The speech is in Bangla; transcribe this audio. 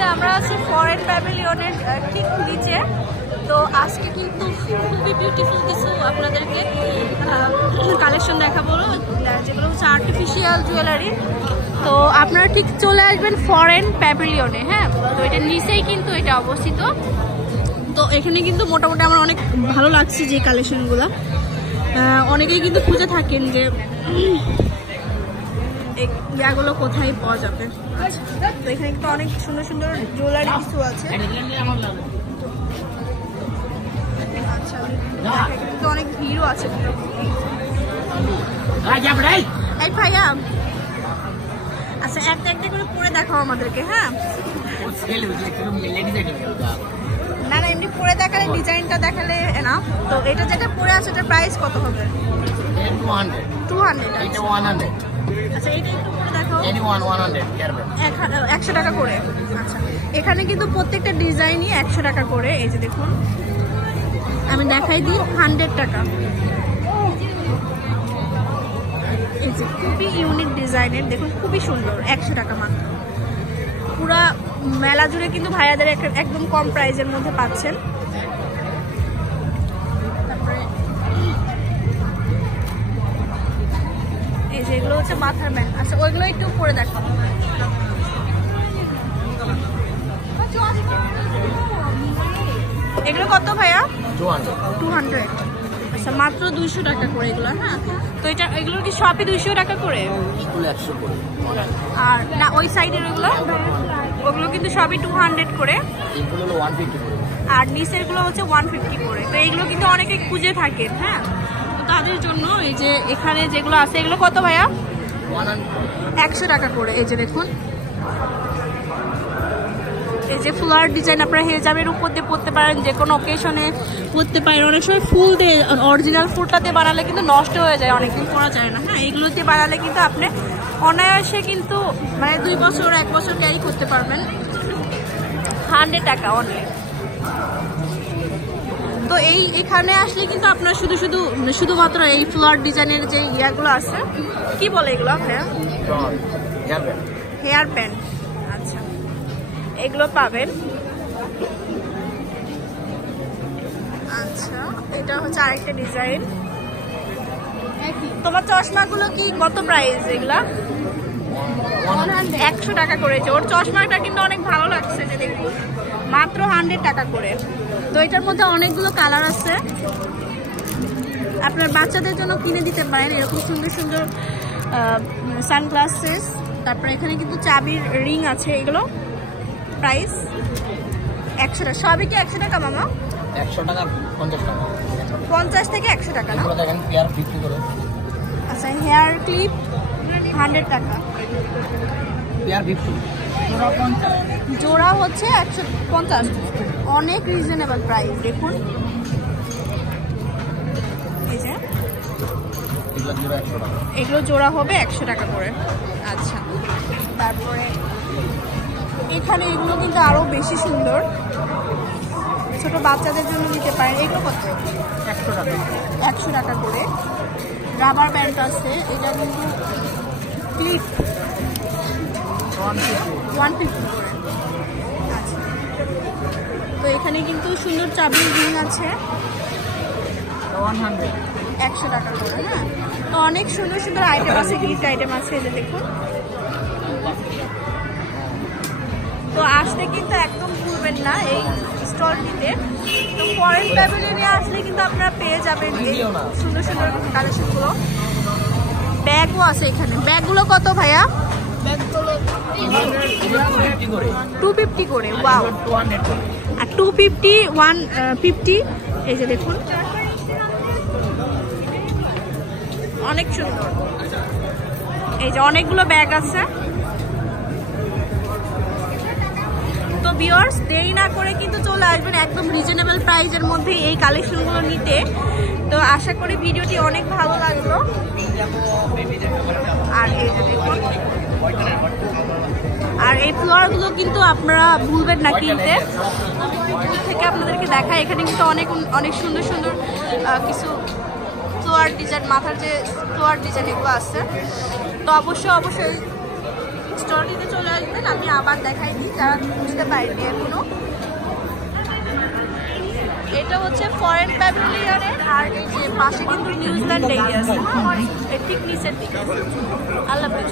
মুহূর্তে আমরা আছি ফরেন প্যাভিলিয়নের ঠিক নিচে। তো আজকে কিন্তু খুবই বিউটিফুল কিছু আপনাদেরকে কালেকশন দেখাবো, যেগুলো হচ্ছে আর্টিফিশিয়াল জুয়েলারি। তো আপনারা ঠিক চলে আসবেন ফরেন প্যাভিলিয়নে। হ্যাঁ, তো এটার নিচেই কিন্তু এটা অবস্থিত। তো এখানে কিন্তু মোটামুটি আমার অনেক ভালো লাগছে যে কালেকশনগুলো। অনেকেই কিন্তু খুঁজে থাকেন যে ইয়াগুলো কোথায় পাওয়া যাবে। তো এখানে কিন্তু অনেক সুন্দর সুন্দর জুয়েলারি কিছু আছে। আচ্ছা, কিন্তু অনেক ভিড়ও আছে। এই ভাইয়া, আচ্ছা একটা একটা করে পরে দেখাও আমাদেরকে। হ্যাঁ, না না, এমনি পরে দেখালে, ডিজাইনটা দেখালে না। তো এটা যেটা পরে আছে এটার প্রাইস কত হবে? 200। আচ্ছা, এইটা একটু পরে দেখাও। 100 টাকা করে। আচ্ছা, এখানে কিন্তু প্রত্যেকটা ডিজাইনই 100 টাকা করে। এই যে দেখুন, আমি দেখাই দিই, 100 টাকা। এই যে খুবই ইউনিক ডিজাইনের, দেখুন খুবই সুন্দর, 100 টাকা মাত্র। পুরা মেলা জুড়ে কিন্তু ভাইয়াদের একদম কম প্রাইসের মধ্যে পাচ্ছেন। তারপরে এই যে এগুলো হচ্ছে মাথার ব্যান্ড। আচ্ছা, ওইগুলো একটু পরে দেখো। এগুলো কত ভাইয়া? 200। আচ্ছা, মাত্র 200 টাকা করে এগুলো। হ্যাঁ, তো এটা এগুলো কি সবই 200 টাকা করে? আর না, ওই সাইডের ওগুলো কিন্তু সবই 200 করে। আর নিচের গুলো হচ্ছে 150 করে। তো এইগুলো কিন্তু অনেকে খুঁজে থাকেন। হ্যাঁ, তো তাদের জন্য এই যে এখানে যেগুলো আছে, এগুলো কত ভাইয়া? 100 টাকা করে। এই যে দেখুন, এই যে ফুলার ডিজাইন আপনারা হেজাবের উপর দিয়ে পরতে পারেন, যে কোনো অকেশনে পরতে পারেন। অনেক সময় ফুল দিয়ে, অরিজিনাল ফুলটাতে বানালে কিন্তু নষ্ট হয়ে যায়, অনেকদিন পরা যায় না। হ্যাঁ, এগুলো দিয়ে বানালে কিন্তু আপনি অনায়াসে কিন্তু মানে 2 বছর 1 বছর ক্যারি করতে পারবেন। 100 টাকা অনলি। তো এখানে আসলে কিন্তু আপনার শুধুমাত্র এই ফ্লাওয়ার ডিজাইনের যে ইয়াগুলো আছে, কি বলে এগুলো আপনার? Hair band. আচ্ছা, এগুলো পাবেন। আচ্ছা, এটা হচ্ছে আরেকটা ডিজাইন। তোমার চশমাগুলো কি কত প্রাইস? এগুলা 100 টাকা করেছে। ওর চশমাটা কিন্তু অনেক ভালো লাগছে, যে দেখুন মাত্র 100 টাকা করে। তো এটার মধ্যে অনেকগুলো কালার আছে, আপনার বাচ্চাদের জন্য কিনে দিতে পারেন এরকম সুন্দর সুন্দর সানগ্লাসেস। তারপরে এখানে কিন্তু চাবির রিং আছে। এগুলো প্রাইস 100 টাকা। সবই কি 100 টাকা মামা? 100 টাকা 50 টাকা। 50 থেকে 100 টাকা না? দেখেন পেয়ার 50 করে। আচ্ছা, হেয়ার ক্লিপ 100 টাকা। পেয়ার 50। জোড়া হচ্ছে 150। অনেক রিজনেবল প্রাইস। দেখুন এই যে এগুলো জোড়া হবে 100 টাকা করে। আচ্ছা, তারপরে এখানে এগুলো কিন্তু আরো বেশি সুন্দর, ছোট বাচ্চাদের জন্য নিতে পারেন। এগুলো কত? 100 টাকা। 100 টাকা করে। রাবার ব্যান্ড আছে, এটা কিন্তু ক্লিপ 150 করে। আচ্ছা, তো এখানে কিন্তু সুন্দর চাবির রিং আছে 100 টাকা করে। হ্যাঁ, তো অনেক সুন্দর সুন্দর আইটেম আছে, গিফট আইটেম আছে। এই যে দেখুন, তো আসলে কিন্তু একদম ভুলবেন না এই স্টলটিতে। তো ফরেন প্যাভিলিয়নে আসলে কিন্তু আপনারা পেয়ে যাবেন এই সুন্দর সুন্দর কালেকশনগুলো। ব্যাগও আছে এখানে। ব্যাগগুলো কত ভাইয়া? 250 করে। ওয়াও। আর 250, 150। এই যে দেখুন, অনেক সুন্দর। এই যে অনেকগুলো ব্যাগ আছে। তো ভিউয়ার্স, দেরি না করে কিন্তু চলে আসবেন একদম রিজনেবল প্রাইসের মধ্যে এই কালেকশনগুলো নিতে। তো আশা করি ভিডিওটি অনেক ভালো লাগলো। আর এই যে দেখুন, আর এই ফ্লোয়ারগুলো কিন্তু আপনারা ভুলবেন না কিনতে। থেকে আপনাদেরকে দেখায়, এখানে কিন্তু অনেক সুন্দর সুন্দর কিছু ফ্লোয়ার ডিজাইন, মাথার যে ফ্লোয়ার ডিজাইন এগুলো আছে। তো অবশ্যই স্টোরিতে চলে আসবেন, আমি আবার দেখাই দিই যারা বুঝতে পারিনি এখনো। এটা হচ্ছে ফরেন প্যাভিলিয়নের, আর এই যে পাশে কিন্তু নিউজিল্যান্ড ডেইলি আছে, ঠিক নিচের দিকে। আল্লাহ হাফেজ।